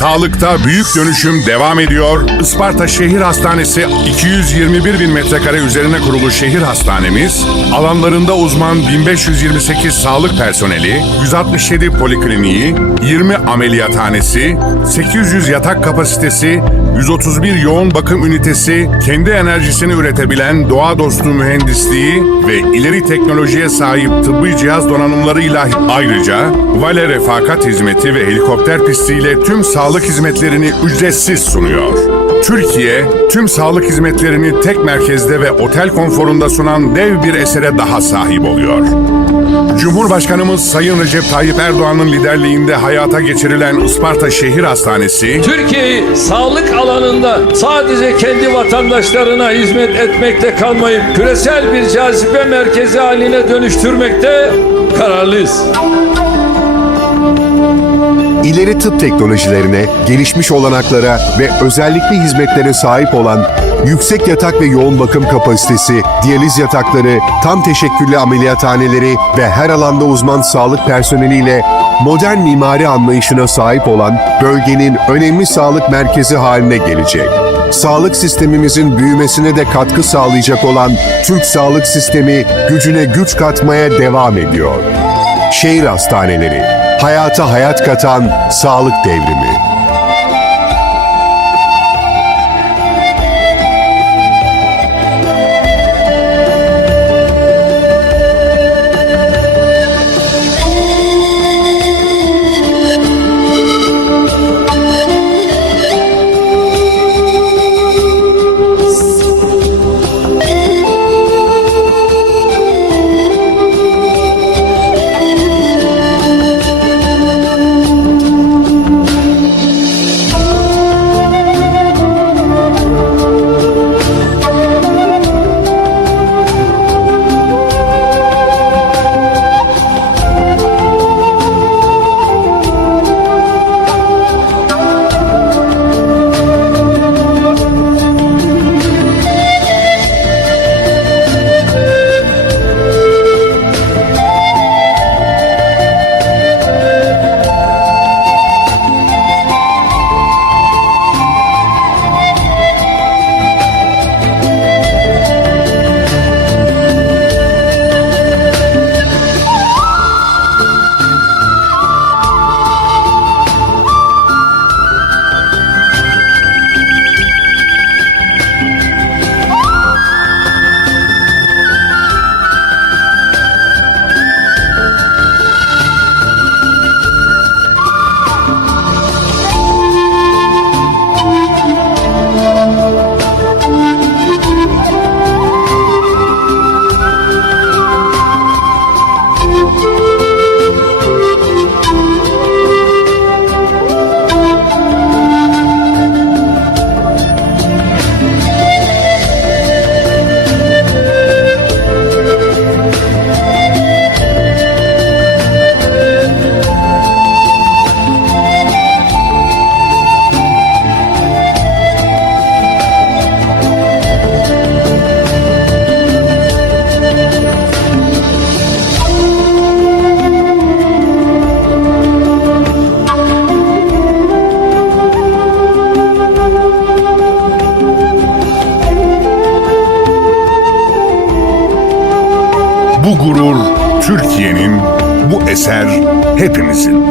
Sağlıkta büyük dönüşüm devam ediyor. Isparta Şehir Hastanesi 221 bin metrekare üzerine kurulu şehir hastanemiz, alanlarında uzman 1528 sağlık personeli, 167 polikliniği, 20 ameliyathanesi, 800 yatak kapasitesi, 131 yoğun bakım ünitesi, kendi enerjisini üretebilen doğa dostu mühendisliği ve ileri teknolojiye sahip tıbbi cihaz donanımlarıyla ayrıca Vale Refakat Hizmeti ve helikopter pistiyle tüm sağlık hizmetlerini ücretsiz sunuyor. Türkiye, tüm sağlık hizmetlerini tek merkezde ve otel konforunda sunan dev bir esere daha sahip oluyor. Cumhurbaşkanımız Sayın Recep Tayyip Erdoğan'ın liderliğinde hayata geçirilen Isparta Şehir Hastanesi, Türkiye'yi sağlık alanında sadece kendi vatandaşlarına hizmet etmekte kalmayıp küresel bir cazibe merkezi haline dönüştürmekte kararlıyız. İleri tıp teknolojilerine, gelişmiş olanaklara ve özellikle hizmetlere sahip olan yüksek yatak ve yoğun bakım kapasitesi, diyaliz yatakları, tam teşekküllü ameliyathaneleri ve her alanda uzman sağlık personeliyle modern mimari anlayışına sahip olan bölgenin önemli sağlık merkezi haline gelecek. Sağlık sistemimizin büyümesine de katkı sağlayacak olan Türk sağlık sistemi gücüne güç katmaya devam ediyor. Şehir hastaneleri, hayata hayat katan sağlık devrimi. Bu gurur Türkiye'nin, bu eser hepimizin.